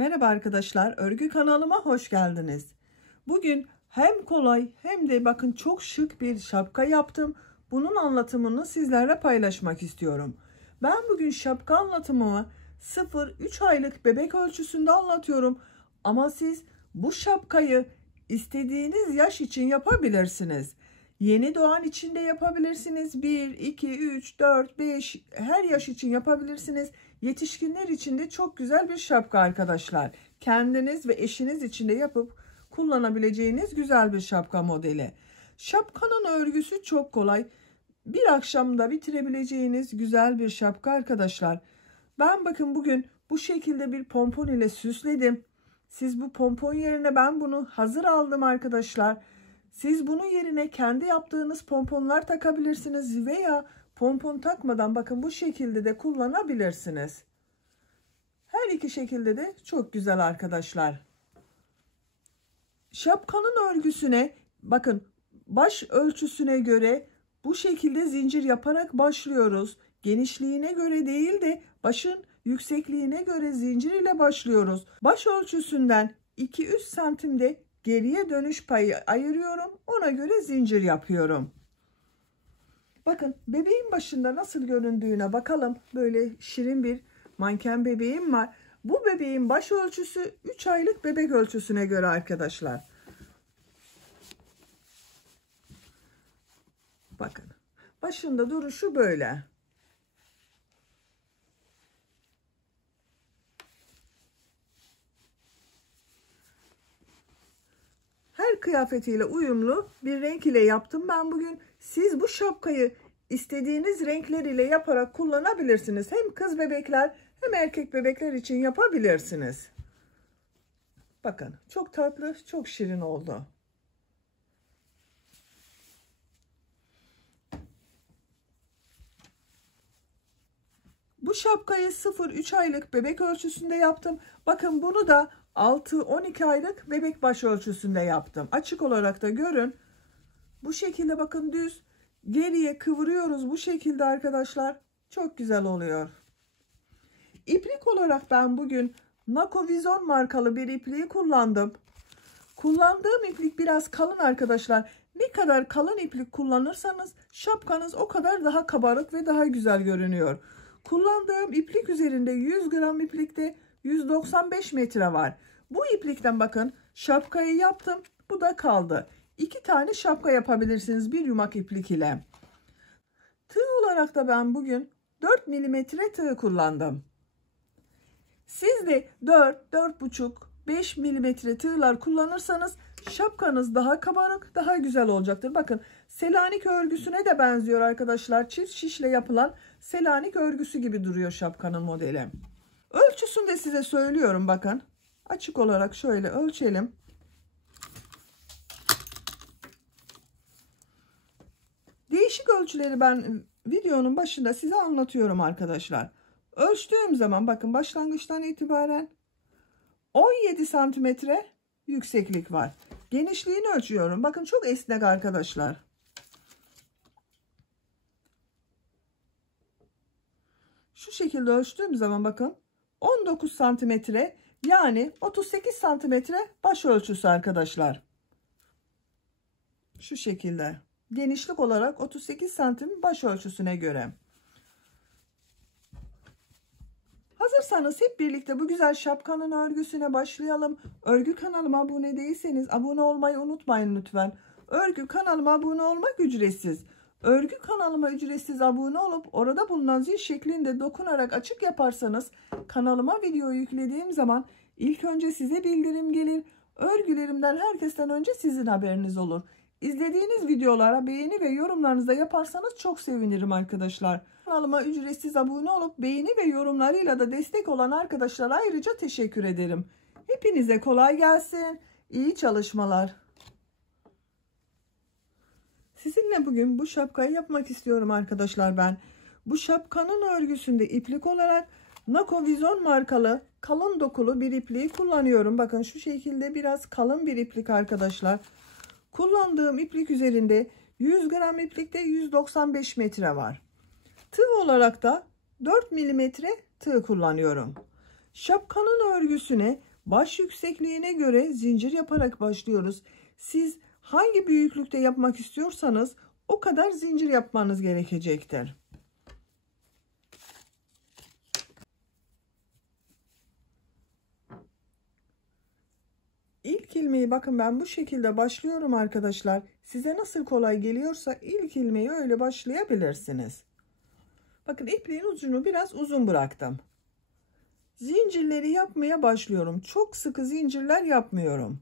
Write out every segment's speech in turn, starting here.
Merhaba arkadaşlar, örgü kanalıma hoş geldiniz. Bugün hem kolay hem de bakın çok şık bir şapka yaptım. Bunun anlatımını sizlerle paylaşmak istiyorum. Ben bugün şapka anlatımımı 0-3 aylık bebek ölçüsünde anlatıyorum. Ama siz bu şapkayı istediğiniz yaş için yapabilirsiniz. Yeni doğan için de yapabilirsiniz. 1, 2, 3, 4, 5 her yaş için yapabilirsiniz. Yetişkinler için de çok güzel bir şapka arkadaşlar. Kendiniz ve eşiniz için de yapıp kullanabileceğiniz güzel bir şapka modeli. Şapkanın örgüsü çok kolay. Bir akşamda bitirebileceğiniz güzel bir şapka arkadaşlar. Ben bakın bugün bu şekilde bir pompon ile süsledim. Siz bu pompon yerine ben bunu hazır aldım arkadaşlar. Siz bunun yerine kendi yaptığınız pomponlar takabilirsiniz veya pompon takmadan bakın bu şekilde de kullanabilirsiniz. Her iki şekilde de çok güzel arkadaşlar. Şapkanın örgüsüne bakın baş ölçüsüne göre bu şekilde zincir yaparak başlıyoruz. Genişliğine göre değil de başın yüksekliğine göre zincir ile başlıyoruz. Baş ölçüsünden 2-3 santimde geriye dönüş payı ayırıyorum. Ona göre zincir yapıyorum. Bakın bebeğin başında nasıl göründüğüne bakalım. Böyle şirin bir manken bebeğim var. Bu bebeğin baş ölçüsü 3 aylık bebek ölçüsüne göre arkadaşlar. Bakın başında duruşu böyle. Her kıyafetiyle uyumlu bir renk ile yaptım ben bugün. Siz bu şapkayı istediğiniz renkler ile yaparak kullanabilirsiniz. Hem kız bebekler hem erkek bebekler için yapabilirsiniz. Bakın çok tatlı, çok şirin oldu. Bu şapkayı 0-3 aylık bebek ölçüsünde yaptım. Bakın bunu da 6-12 aylık bebek baş ölçüsünde yaptım. Açık olarak da görün. Bu şekilde bakın düz geriye kıvırıyoruz bu şekilde arkadaşlar. Çok güzel oluyor. İplik olarak ben bugün Nako Vizon markalı bir ipliği kullandım. Kullandığım iplik biraz kalın arkadaşlar. Ne kadar kalın iplik kullanırsanız şapkanız o kadar daha kabarık ve daha güzel görünüyor. Kullandığım iplik üzerinde 100 gram iplikte 195 metre var. Bu iplikten bakın şapkayı yaptım. Bu da kaldı. 2 tane şapka yapabilirsiniz bir yumak iplik ile. Tığ olarak da ben bugün 4 milimetre tığ kullandım. Siz de 4, 4,5, 5 milimetre tığlar kullanırsanız şapkanız daha kabarık, daha güzel olacaktır. Bakın Selanik örgüsüne de benziyor arkadaşlar. Çift şişle yapılan Selanik örgüsü gibi duruyor şapkanın modeli. Ölçüsünü de size söylüyorum bakın. Açık olarak şöyle ölçelim. Değişik ölçüleri ben videonun başında size anlatıyorum arkadaşlar. Ölçtüğüm zaman bakın başlangıçtan itibaren 17 santimetre yükseklik var. Genişliğini ölçüyorum. Bakın çok esnek arkadaşlar. Şu şekilde ölçtüğüm zaman bakın 19 santimetre yani 38 santimetre baş ölçüsü arkadaşlar. Şu şekilde. Genişlik olarak 38 santim baş ölçüsüne göre. Hazırsanız hep birlikte bu güzel şapkanın örgüsüne başlayalım. Örgü kanalıma abone değilseniz abone olmayı unutmayın lütfen. Örgü kanalıma abone olmak ücretsiz. Örgü kanalıma ücretsiz abone olup orada bulunan zil şeklinde dokunarak açık yaparsanız kanalıma video yüklediğim zaman ilk önce size bildirim gelir. Örgülerimden herkesten önce sizin haberiniz olur. İzlediğiniz videolara beğeni ve yorumlarınızı da yaparsanız çok sevinirim arkadaşlar. Kanalıma ücretsiz abone olup beğeni ve yorumlarıyla da destek olan arkadaşlara ayrıca teşekkür ederim. Hepinize kolay gelsin. İyi çalışmalar. Sizinle bugün bu şapkayı yapmak istiyorum arkadaşlar ben. Bu şapkanın örgüsünde iplik olarak Nako Vizon markalı kalın dokulu bir ipliği kullanıyorum. Bakın şu şekilde biraz kalın bir iplik arkadaşlar. Kullandığım iplik üzerinde 100 gram iplikte 195 metre var. Tığ olarak da 4 milimetre tığ kullanıyorum. Şapkanın örgüsüne Baş yüksekliğine göre zincir yaparak başlıyoruz. Siz hangi büyüklükte yapmak istiyorsanız o kadar zincir yapmanız gerekecektir. İlk ilmeği bakın ben bu şekilde başlıyorum arkadaşlar. Size nasıl kolay geliyorsa ilk ilmeği öyle başlayabilirsiniz. Bakın ipliğin ucunu biraz uzun bıraktım. Zincirleri yapmaya başlıyorum. Çok sıkı zincirler yapmıyorum.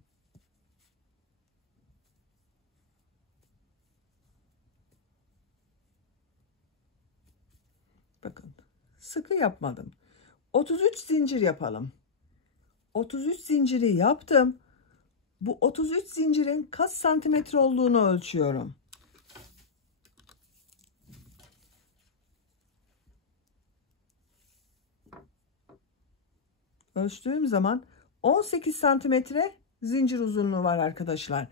Bakın sıkı yapmadım. 33 zincir yapalım. 33 zinciri yaptım. Bu 33 zincirin kaç santimetre olduğunu ölçüyorum. Ölçtüğüm zaman 18 santimetre zincir uzunluğu var arkadaşlar.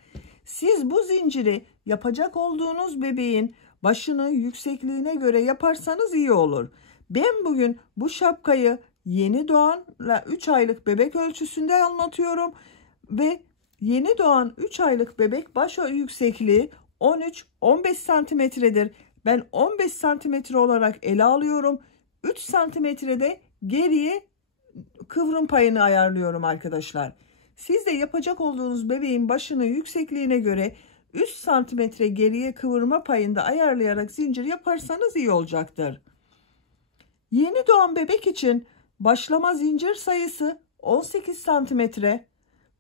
Siz bu zinciri yapacak olduğunuz bebeğin başını yüksekliğine göre yaparsanız iyi olur. Ben bugün bu şapkayı yeni doğanla 3 aylık bebek ölçüsünde anlatıyorum ve yeni doğan 3 aylık bebek baş yüksekliği 13-15 santimetredir. Ben 15 santimetre olarak ele alıyorum. 3 santimetrede geriye kıvrım payını ayarlıyorum arkadaşlar. Siz de yapacak olduğunuz bebeğin başını yüksekliğine göre 3 santimetre geriye kıvırma payında ayarlayarak zincir yaparsanız iyi olacaktır. Yeni doğan bebek için başlama zincir sayısı 18 santimetre.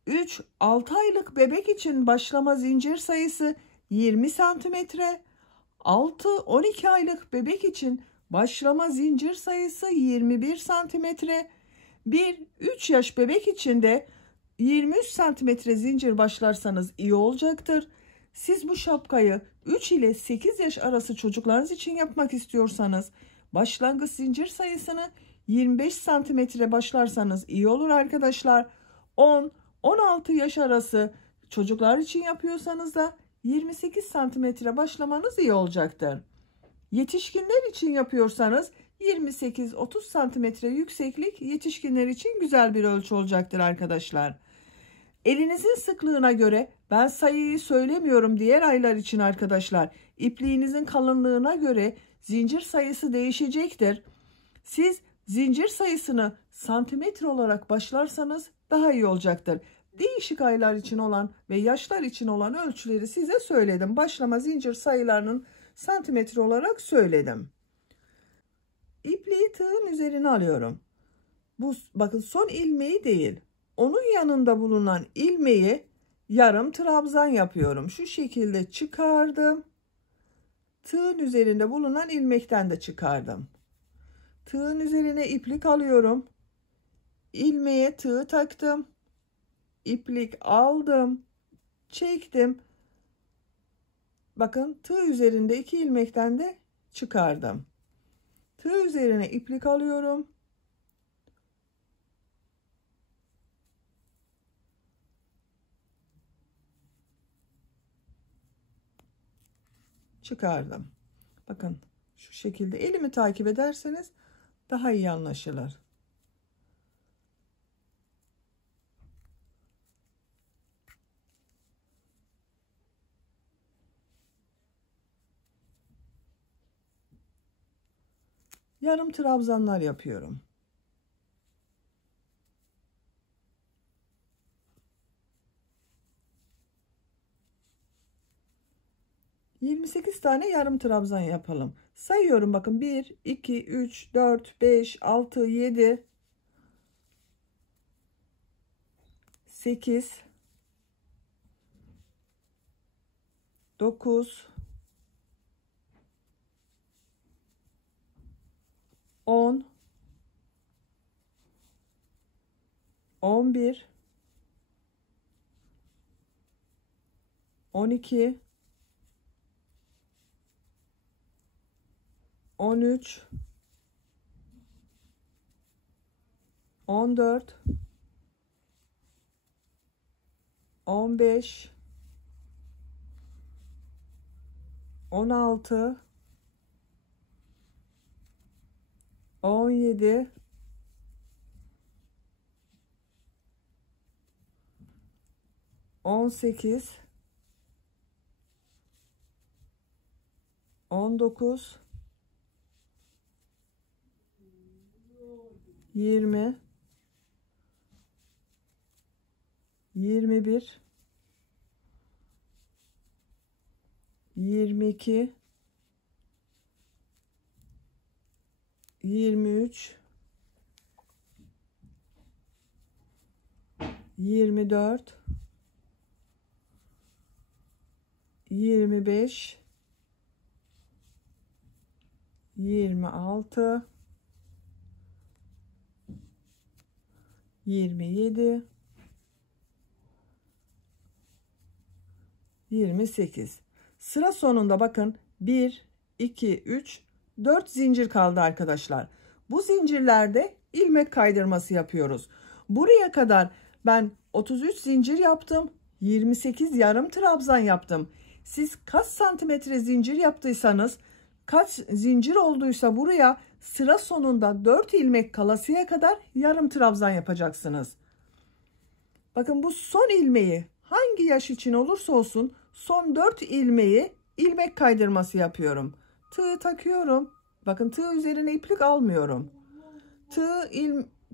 3-6 aylık bebek için başlama zincir sayısı 20 santimetre. 6-12 aylık bebek için başlama zincir sayısı 21 santimetre. 1-3 yaş bebek için de 23 santimetre zincir başlarsanız iyi olacaktır. Siz bu şapkayı 3 ile 8 yaş arası çocuklarınız için yapmak istiyorsanız başlangıç zincir sayısını 25 santimetre başlarsanız iyi olur arkadaşlar. 10-16 yaş arası çocuklar için yapıyorsanız da 28 santimetre başlamanız iyi olacaktır. Yetişkinler için yapıyorsanız 28-30 santimetre yükseklik yetişkinler için güzel bir ölçü olacaktır arkadaşlar. Elinizin sıklığına göre ben sayıyı söylemiyorum diğer aylar için arkadaşlar. İpliğinizin kalınlığına göre zincir sayısı değişecektir. Siz zincir sayısını santimetre olarak başlarsanız daha iyi olacaktır. Değişik aylar için olan ve yaşlar için olan ölçüleri size söyledim. Başlama zincir sayılarının santimetre olarak söyledim. İpliği tığın üzerine alıyorum. Bu bakın son ilmeği değil. Onun yanında bulunan ilmeği yarım trabzan yapıyorum. Şu şekilde çıkardım. Tığın üzerinde bulunan ilmekten de çıkardım. Tığın üzerine iplik alıyorum. İlmeğe tığ taktım. İplik aldım. Çektim. Bakın tığ üzerinde 2 ilmekten de çıkardım. Tığ üzerine iplik alıyorum. Çıkardım. Bakın şu şekilde elimi takip ederseniz daha iyi anlaşılır. Yarım trabzanlar yapıyorum. ...28 tane yarım trabzan yapalım. Sayıyorum bakın. 1, 2, 3, 4, 5, 6, 7, 8, 9, 10, 11, 12, 13, 14, 15, 16, 17, 18, 19, 20, 21, 22, 23, 24, 25, 26, 27, 28. Sıra sonunda bakın 1, 2, 3, 4 zincir kaldı arkadaşlar. Bu zincirlerde ilmek kaydırması yapıyoruz. Buraya kadar ben 33 zincir yaptım. 28 yarım trabzan yaptım. Siz kaç santimetre zincir yaptıysanız, kaç zincir olduysa buraya sıra sonunda 4 ilmek kalasıya kadar yarım trabzan yapacaksınız. Bakın bu son ilmeği hangi yaş için olursa olsun son 4 ilmeği ilmek kaydırması yapıyorum. Tığ takıyorum. Bakın tığ üzerine iplik almıyorum.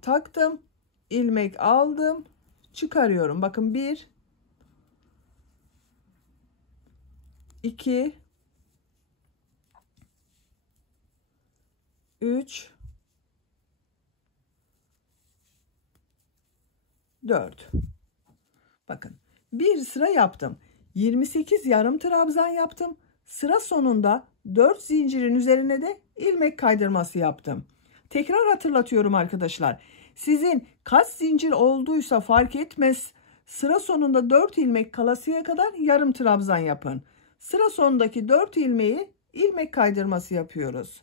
Taktım. İlmek aldım. Çıkarıyorum. Bakın 1, 2, 3, 4. Bakın bir sıra yaptım. 28 yarım trabzan yaptım. Sıra sonunda 4 zincirin üzerine de ilmek kaydırması yaptım. Tekrar hatırlatıyorum arkadaşlar. Sizin kaç zincir olduysa fark etmez. Sıra sonunda 4 ilmek kalasıya kadar yarım trabzan yapın. Sıra sonundaki 4 ilmeği ilmek kaydırması yapıyoruz.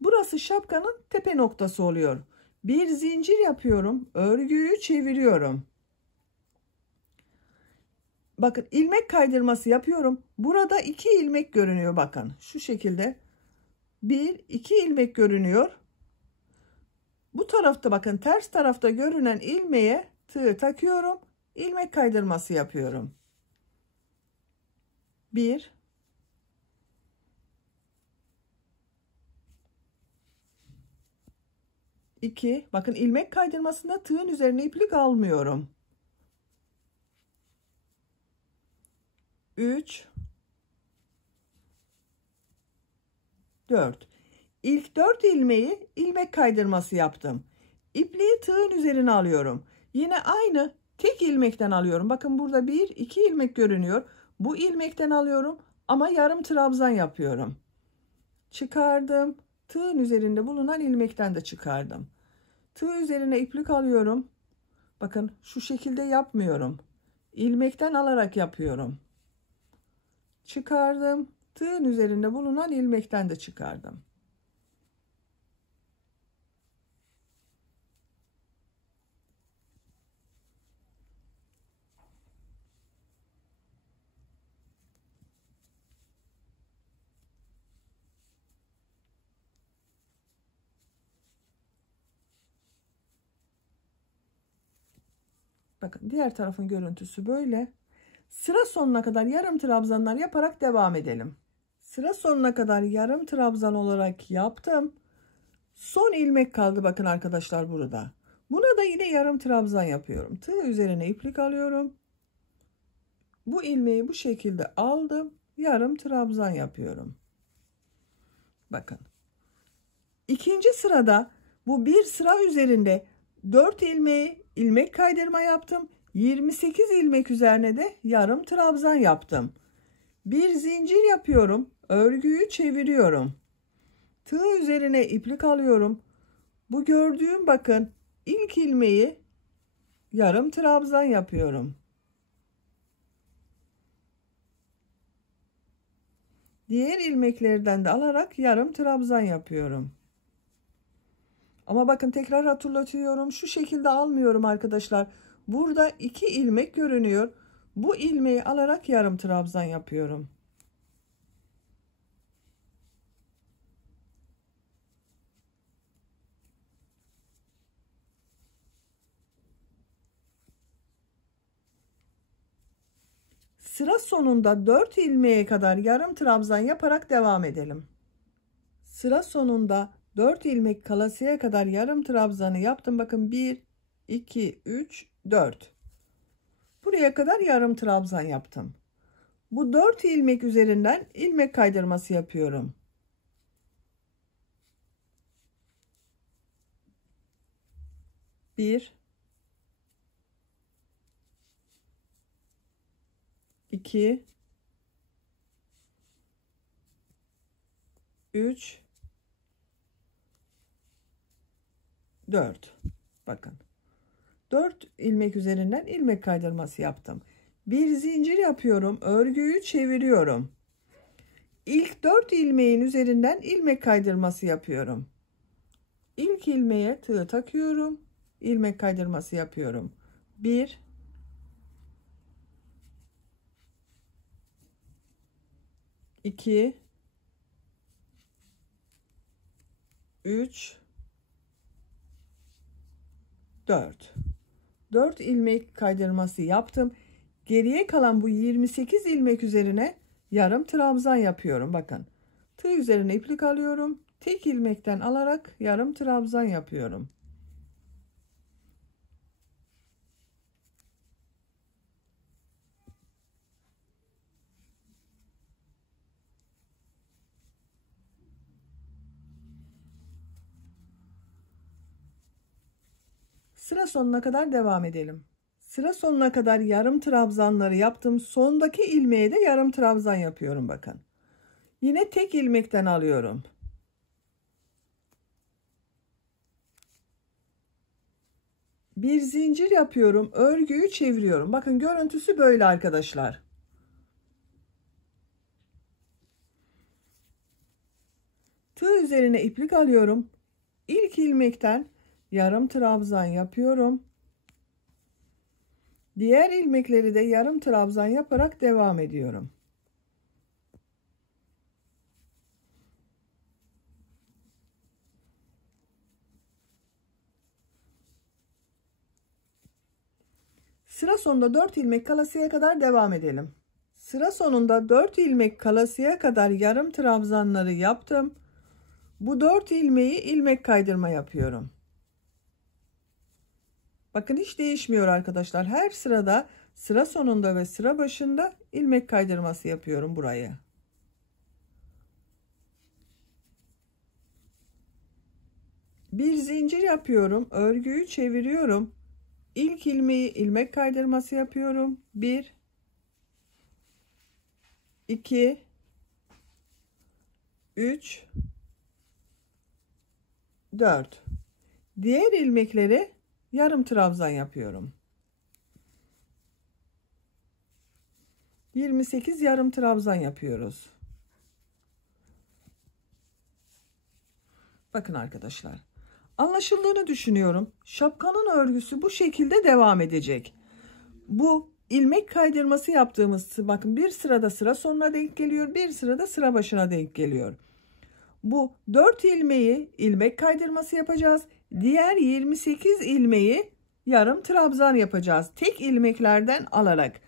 Burası şapkanın tepe noktası oluyor. Bir zincir yapıyorum. Örgüyü çeviriyorum. Bakın ilmek kaydırması yapıyorum. Burada 2 ilmek görünüyor bakın. Şu şekilde 1, 2 ilmek görünüyor. Bu tarafta bakın ters tarafta görünen ilmeğe tığ takıyorum. İlmek kaydırması yapıyorum. 1, 2, bakın ilmek kaydırmasında tığın üzerine iplik almıyorum. 3, 4. İlk 4 ilmeği ilmek kaydırması yaptım. İpliği tığın üzerine alıyorum. Yine aynı tek ilmekten alıyorum. Bakın burada 1, 2 ilmek görünüyor. Bu ilmekten alıyorum ama yarım trabzan yapıyorum. Çıkardım. Tığın üzerinde bulunan ilmekten de çıkardım. Tığ üzerine iplik alıyorum. Bakın şu şekilde yapmıyorum. İlmekten alarak yapıyorum. Çıkardım. Tığın üzerinde bulunan ilmekten de çıkardım. Bakın diğer tarafın görüntüsü böyle. Sıra sonuna kadar yarım trabzanlar yaparak devam edelim. Sıra sonuna kadar yarım trabzan olarak yaptım. Son ilmek kaldı bakın arkadaşlar burada. Buna da yine yarım trabzan yapıyorum. Tığ üzerine iplik alıyorum. Bu ilmeği bu şekilde aldım. Yarım trabzan yapıyorum. Bakın. İkinci sırada bu bir sıra üzerinde 4 ilmeği ilmek kaydırma yaptım. 28 ilmek üzerine de yarım trabzan yaptım. Bir zincir yapıyorum. Örgüyü çeviriyorum. Tığ üzerine iplik alıyorum. Bu gördüğüm bakın ilk ilmeği yarım trabzan yapıyorum. Diğer ilmeklerden de alarak yarım trabzan yapıyorum. Ama bakın tekrar hatırlatıyorum. Şu şekilde almıyorum arkadaşlar. Burada 2 ilmek görünüyor. Bu ilmeği alarak yarım trabzan yapıyorum. Sıra sonunda 4 ilmeğe kadar yarım trabzan yaparak devam edelim. Sıra sonunda 4 ilmek kalasıya kadar yarım trabzanı yaptım. Bakın 1, 2, 3, 4. Buraya kadar yarım trabzan yaptım. Bu 4 ilmek üzerinden ilmek kaydırması yapıyorum. 1, 2, 3, 4. Bakın. 4 ilmek üzerinden ilmek kaydırması yaptım. Bir zincir yapıyorum. Örgüyü çeviriyorum. İlk 4 ilmeğin üzerinden ilmek kaydırması yapıyorum. İlk ilmeğe tığ takıyorum. İlmek kaydırması yapıyorum. 1, 2, 3, 4. 4 ilmek kaydırması yaptım. Geriye kalan bu 28 ilmek üzerine yarım trabzan yapıyorum. Bakın. Tığ üzerine iplik alıyorum. Tek ilmekten alarak yarım trabzan yapıyorum. Sıra sonuna kadar devam edelim. Sıra sonuna kadar yarım trabzanları yaptım. Sondaki ilmeğe de yarım trabzan yapıyorum bakın. Yine tek ilmekten alıyorum. Bir zincir yapıyorum. Örgüyü çeviriyorum. Bakın görüntüsü böyle arkadaşlar. Tığ üzerine iplik alıyorum. İlk ilmekten yarım trabzan yapıyorum. Diğer ilmekleri de yarım trabzan yaparak devam ediyorum. Sıra sonunda 4 ilmek kalasıya kadar devam edelim. Sıra sonunda 4 ilmek kalasıya kadar yarım trabzanları yaptım. Bu 4 ilmeği ilmek kaydırma yapıyorum. Bakın hiç değişmiyor arkadaşlar. Her sırada sıra sonunda ve sıra başında ilmek kaydırması yapıyorum buraya. Bir zincir yapıyorum. Örgüyü çeviriyorum. İlk ilmeği ilmek kaydırması yapıyorum. 1, 2, 3, 4. Diğer ilmekleri yarım trabzan yapıyorum. 28 yarım trabzan yapıyoruz. Bakın arkadaşlar. Anlaşıldığını düşünüyorum. Şapkanın örgüsü bu şekilde devam edecek. Bu ilmek kaydırması yaptığımız bakın bir sırada sıra sonuna denk geliyor. Bir sırada sıra başına denk geliyor. Bu 4 ilmeği ilmek kaydırması yapacağız. Diğer 28 ilmeği yarım trabzan yapacağız. Tek ilmeklerden alarak.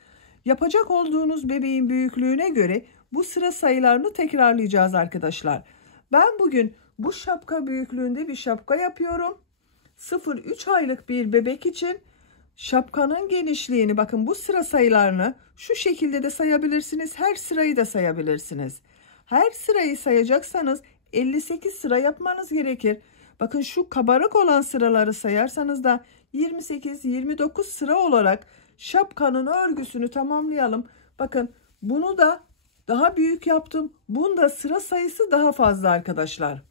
Yapacak olduğunuz bebeğin büyüklüğüne göre bu sıra sayılarını tekrarlayacağız arkadaşlar. Ben bugün bu şapka büyüklüğünde bir şapka yapıyorum. 0-3 aylık bir bebek için şapkanın genişliğini bakın bu sıra sayılarını şu şekilde de sayabilirsiniz. Her sırayı da sayabilirsiniz. Her sırayı sayacaksanız 58 sıra yapmanız gerekir. Bakın şu kabarık olan sıraları sayarsanız da 28-29 sıra olarak şapkanın örgüsünü tamamlayalım. Bakın bunu da daha büyük yaptım. Bunda sıra sayısı daha fazla arkadaşlar.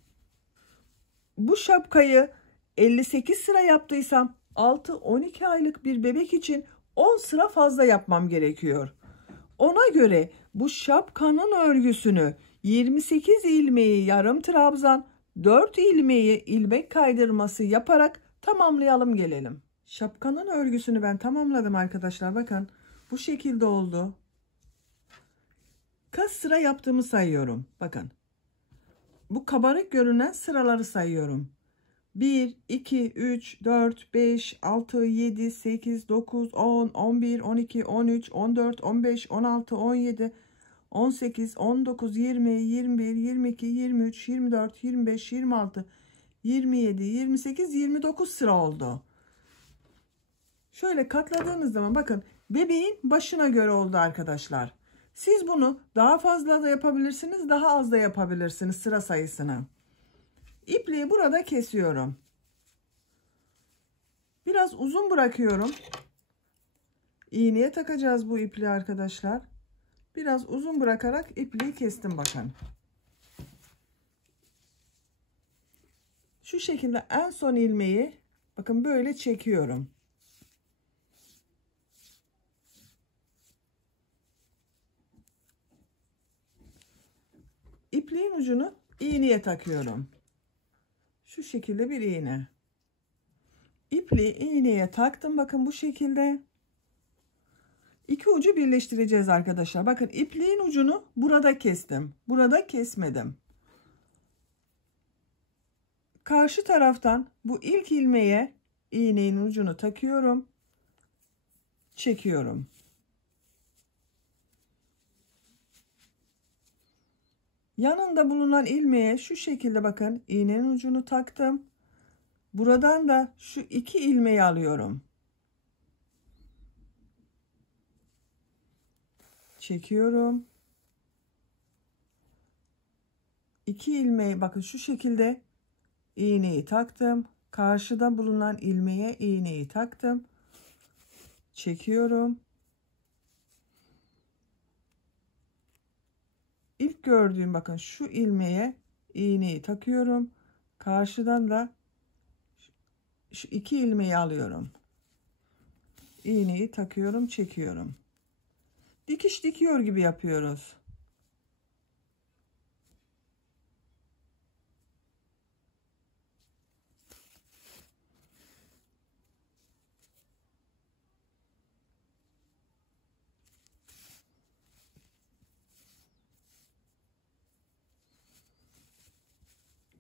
Bu şapkayı 58 sıra yaptıysam 6-12 aylık bir bebek için 10 sıra fazla yapmam gerekiyor. Ona göre bu şapkanın örgüsünü 28 ilmeği yarım trabzan, 4 ilmeği ilmek kaydırması yaparak tamamlayalım gelelim. Şapkanın örgüsünü ben tamamladım arkadaşlar. Bakın bu şekilde oldu. Kaç sıra yaptığımı sayıyorum. Bakın. Bu kabarık görünen sıraları sayıyorum. 1, 2, 3, 4, 5, 6, 7, 8, 9, 10, 11, 12, 13, 14, 15, 16, 17, 18, 19, 20, 21, 22, 23, 24, 25, 26, 27, 28, 29 sıra oldu. Şöyle katladığınız zaman bakın bebeğin başına göre oldu arkadaşlar. Siz bunu daha fazla da yapabilirsiniz, daha az da yapabilirsiniz sıra sayısını. İpliği burada kesiyorum. Biraz uzun bırakıyorum. İğneye takacağız bu ipliği arkadaşlar. Biraz uzun bırakarak ipliği kestim bakın. Şu şekilde en son ilmeği bakın böyle çekiyorum. İpliğin ucunu iğneye takıyorum. Şu şekilde bir iğne. İpliği iğneye taktım bakın bu şekilde. İki ucu birleştireceğiz arkadaşlar. Bakın ipliğin ucunu burada kestim. Burada kesmedim. Karşı taraftan bu ilk ilmeğe iğnenin ucunu takıyorum. Çekiyorum. Yanında bulunan ilmeğe şu şekilde bakın iğnenin ucunu taktım. Buradan da şu iki ilmeği alıyorum. Çekiyorum. İki ilmeği bakın şu şekilde iğneyi taktım. Karşıda bulunan ilmeğe iğneyi taktım. Çekiyorum. İlk gördüğüm bakın şu ilmeğe iğneyi takıyorum. Karşıdan da şu iki ilmeği alıyorum. İğneyi takıyorum, çekiyorum. Dikiş dikiyor gibi yapıyoruz.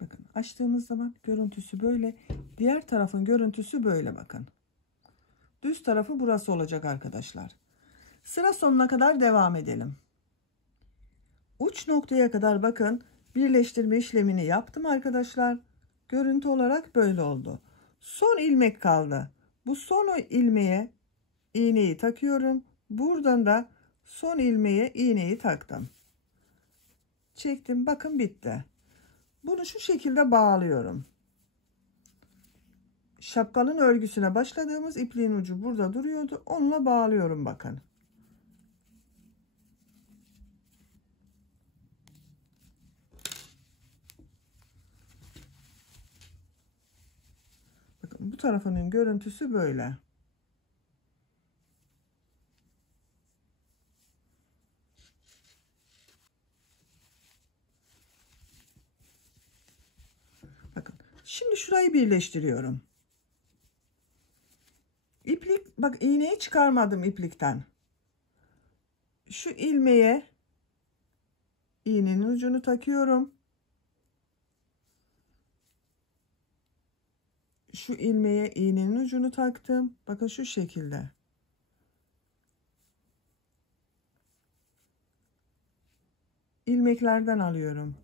Bakın açtığımız zaman görüntüsü böyle. Diğer tarafın görüntüsü böyle bakın. Düz tarafı burası olacak arkadaşlar. Sıra sonuna kadar devam edelim. Uç noktaya kadar bakın birleştirme işlemini yaptım arkadaşlar. Görüntü olarak böyle oldu. Son ilmek kaldı. Bu son ilmeğe iğneyi takıyorum. Buradan da son ilmeğe iğneyi taktım. Çektim. Bakın bitti. Bunu şu şekilde bağlıyorum. Şapkanın örgüsüne başladığımız ipliğin ucu burada duruyordu. Onunla bağlıyorum bakın. Bakın bu tarafının görüntüsü böyle. Bakın şimdi şurayı birleştiriyorum. İplik bak iğneyi çıkarmadım iplikten. Şu ilmeğe iğnenin ucunu takıyorum. Şu ilmeğe iğnenin ucunu taktım. Bakın şu şekilde. İlmeklerden alıyorum.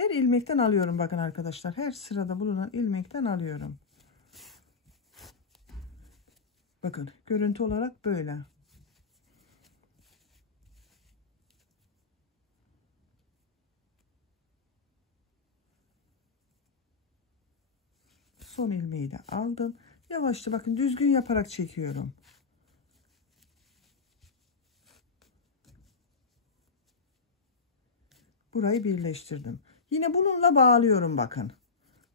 Her ilmekten alıyorum bakın arkadaşlar. Her sırada bulunan ilmekten alıyorum. Bakın görüntü olarak böyle. Son ilmeği de aldım. Yavaşça bakın düzgün yaparak çekiyorum. Burayı birleştirdim. Yine bununla bağlıyorum bakın.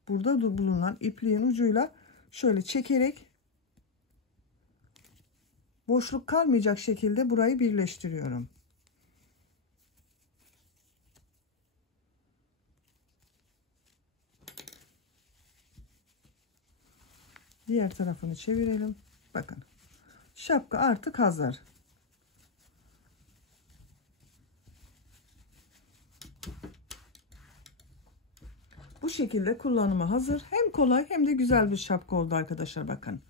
Burada bulunan ipliğin ucuyla şöyle çekerek boşluk kalmayacak şekilde burayı birleştiriyorum. Diğer tarafını çevirelim. Bakın. Şapka artık hazır. Bu şekilde kullanıma hazır. Hem kolay hem de güzel bir şapka oldu arkadaşlar, bakın.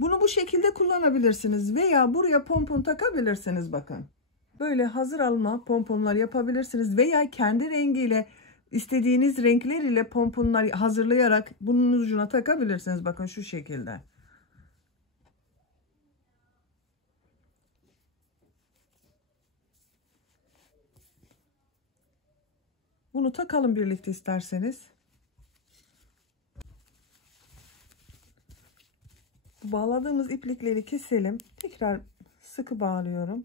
Bunu bu şekilde kullanabilirsiniz veya buraya pompon takabilirsiniz bakın. Böyle hazır alma pomponlar yapabilirsiniz veya kendi rengiyle istediğiniz renkler ile pomponlar hazırlayarak bunun ucuna takabilirsiniz bakın şu şekilde. Bunu takalım birlikte isterseniz. Bağladığımız iplikleri keselim. Tekrar sıkı bağlıyorum.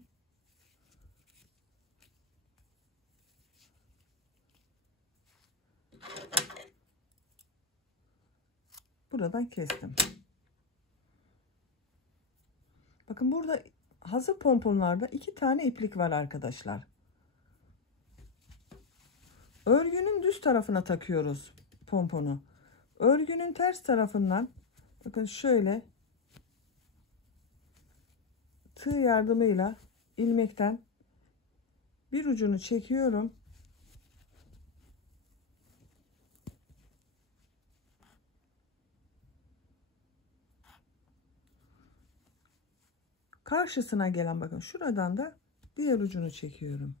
Buradan kestim. Bakın burada hazır pomponlarda 2 tane iplik var arkadaşlar. Örgünün düz tarafına takıyoruz pomponu. Örgünün ters tarafından bakın şöyle tığ yardımıyla ilmekten bir ucunu çekiyorum. Karşısına gelen bakın şuradan da diğer ucunu çekiyorum.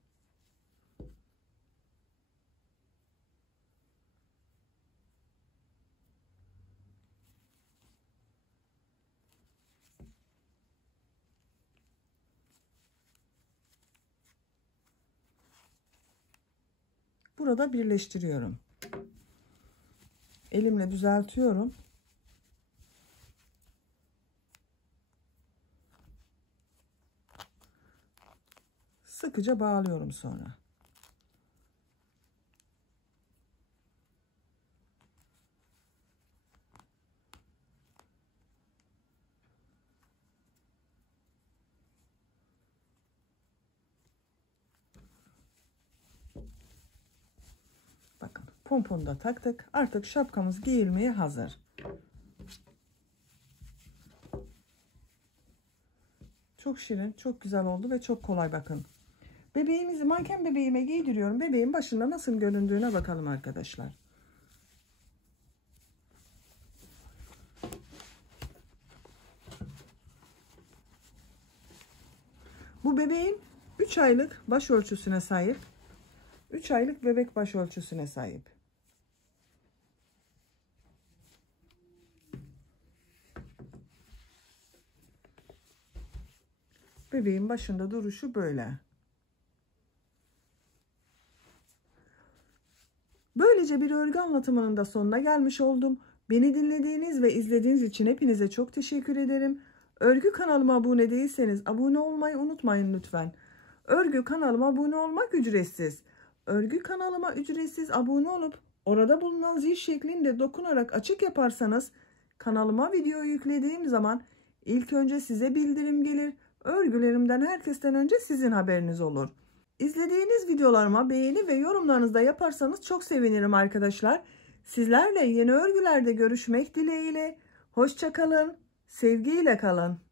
Burada birleştiriyorum. Elimle düzeltiyorum. Sıkıca bağlıyorum sonra. Bakın pomponu da taktık. Artık şapkamız giyilmeye hazır. Çok şirin, çok güzel oldu ve çok kolay bakın. Bebeğimizi manken bebeğime giydiriyorum. Bebeğin başında nasıl göründüğüne bakalım arkadaşlar. Bu bebeğin 3 aylık başörtüsüne sahip. 3 aylık bebek başörtüsüne sahip. Bebeğin başında duruşu böyle. Böylece bir örgü anlatımının da sonuna gelmiş oldum. Beni dinlediğiniz ve izlediğiniz için hepinize çok teşekkür ederim. Örgü kanalıma abone değilseniz abone olmayı unutmayın lütfen. Örgü kanalıma abone olmak ücretsiz. Örgü kanalıma ücretsiz abone olup orada bulunan zil şeklinde dokunarak açık yaparsanız kanalıma video yüklediğim zaman ilk önce size bildirim gelir. Örgülerimden herkesten önce sizin haberiniz olur. İzlediğiniz videolarıma beğeni ve yorumlarınızı da yaparsanız çok sevinirim arkadaşlar. Sizlerle yeni örgülerde görüşmek dileğiyle. Hoşça kalın, sevgiyle kalın.